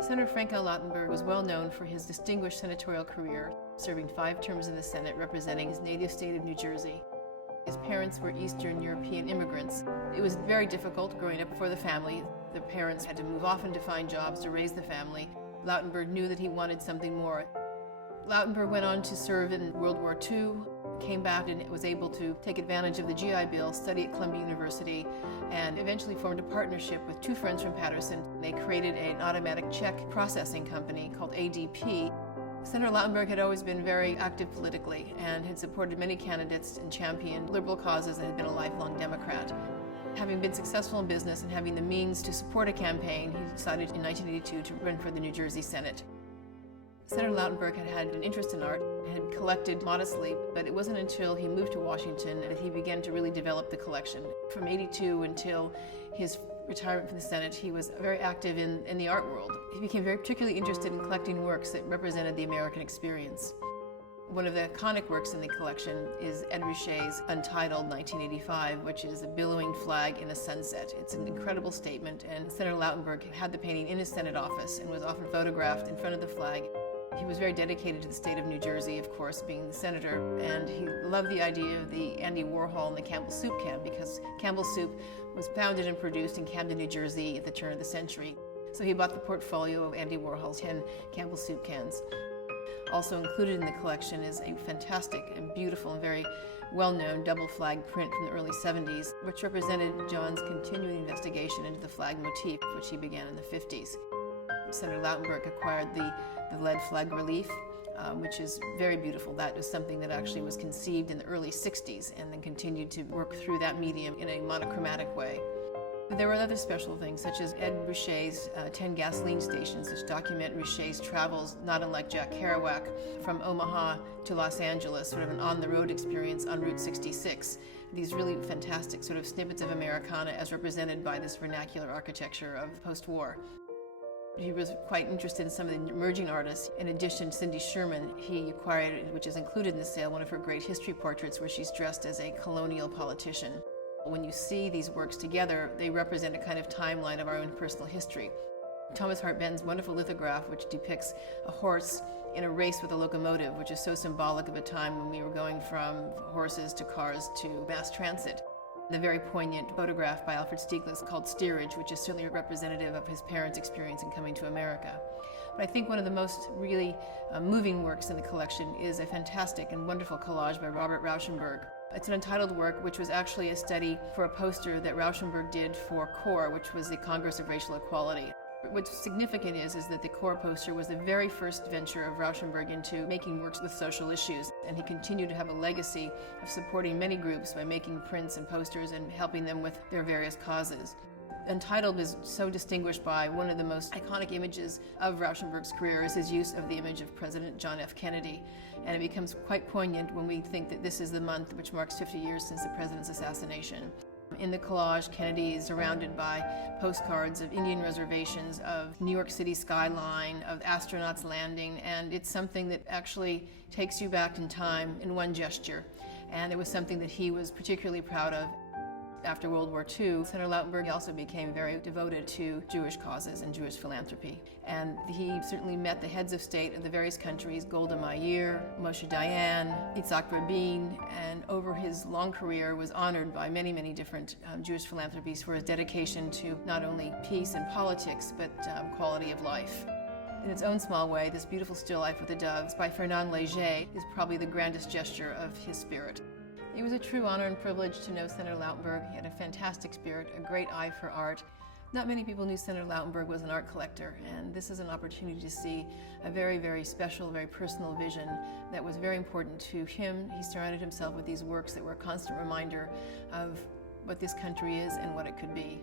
Senator Frank L. Lautenberg was well known for his distinguished senatorial career, serving 5 terms in the Senate representing his native state of New Jersey. His parents were Eastern European immigrants. It was very difficult growing up for the family. The parents had to move often to find jobs to raise the family. Lautenberg knew that he wanted something more. Lautenberg went on to serve in World War II, came back and was able to take advantage of the GI Bill, study at Columbia University, and eventually formed a partnership with 2 friends from Paterson. They created an automatic check processing company called ADP. Senator Lautenberg had always been very active politically and had supported many candidates and championed liberal causes and had been a lifelong Democrat. Having been successful in business and having the means to support a campaign, he decided in 1982 to run for the New Jersey Senate. Senator Lautenberg had had an interest in art, had collected modestly, but it wasn't until he moved to Washington that he began to really develop the collection. From '82 until his retirement from the Senate, he was very active in the art world. He became very particularly interested in collecting works that represented the American experience. One of the iconic works in the collection is Ed Ruscha's Untitled 1985, which is a billowing flag in a sunset. It's an incredible statement, and Senator Lautenberg had the painting in his Senate office and was often photographed in front of the flag. He was very dedicated to the state of New Jersey, of course, being the senator, and he loved the idea of the Andy Warhol and the Campbell soup can because Campbell soup was founded and produced in Camden, New Jersey at the turn of the century. So he bought the portfolio of Andy Warhol's 10 Campbell soup cans. Also included in the collection is a fantastic and beautiful and very well-known double flag print from the early 70s, which represented John's continuing investigation into the flag motif, which he began in the 50s. Senator Lautenberg acquired the lead flag relief, which is very beautiful. That is something that actually was conceived in the early 60s and then continued to work through that medium in a monochromatic way. There were other special things, such as Ed Ruscha's 10 gasoline stations, which document Ruscha's travels, not unlike Jack Kerouac, from Omaha to Los Angeles, sort of an on-the-road experience on Route 66. These really fantastic sort of snippets of Americana as represented by this vernacular architecture of post-war. He was quite interested in some of the emerging artists. In addition to Cindy Sherman, he acquired, which is included in the sale, one of her great history portraits where she's dressed as a colonial politician. When you see these works together, they represent a kind of timeline of our own personal history. Thomas Hart Benton's wonderful lithograph, which depicts a horse in a race with a locomotive, which is so symbolic of a time when we were going from horses to cars to mass transit. The very poignant photograph by Alfred Stieglitz called Steerage, which is certainly representative of his parents' experience in coming to America. But I think one of the most really moving works in the collection is a fantastic and wonderful collage by Robert Rauschenberg. It's an untitled work, which was actually a study for a poster that Rauschenberg did for CORE, which was the Congress of Racial Equality. What's significant is that the CORE poster was the very first venture of Rauschenberg into making works with social issues, and he continued to have a legacy of supporting many groups by making prints and posters and helping them with their various causes. Untitled is so distinguished by one of the most iconic images of Rauschenberg's career is his use of the image of President John F. Kennedy, and it becomes quite poignant when we think that this is the month which marks 50 years since the president's assassination. In the collage, Kennedy is surrounded by postcards of Indian reservations, of New York City skyline, of astronauts landing, and it's something that actually takes you back in time in one gesture. And it was something that he was particularly proud of. After World War II, Senator Lautenberg also became very devoted to Jewish causes and Jewish philanthropy. And he certainly met the heads of state of the various countries, Golda Meir, Moshe Dayan, Yitzhak Rabin, and over his long career was honored by many, many different Jewish philanthropies for his dedication to not only peace and politics, but quality of life. In its own small way, this beautiful still life with the doves by Fernand Léger is probably the grandest gesture of his spirit. It was a true honor and privilege to know Senator Lautenberg. He had a fantastic spirit, a great eye for art. Not many people knew Senator Lautenberg was an art collector, and this is an opportunity to see a very, very special, very personal vision that was very important to him. He surrounded himself with these works that were a constant reminder of what this country is and what it could be.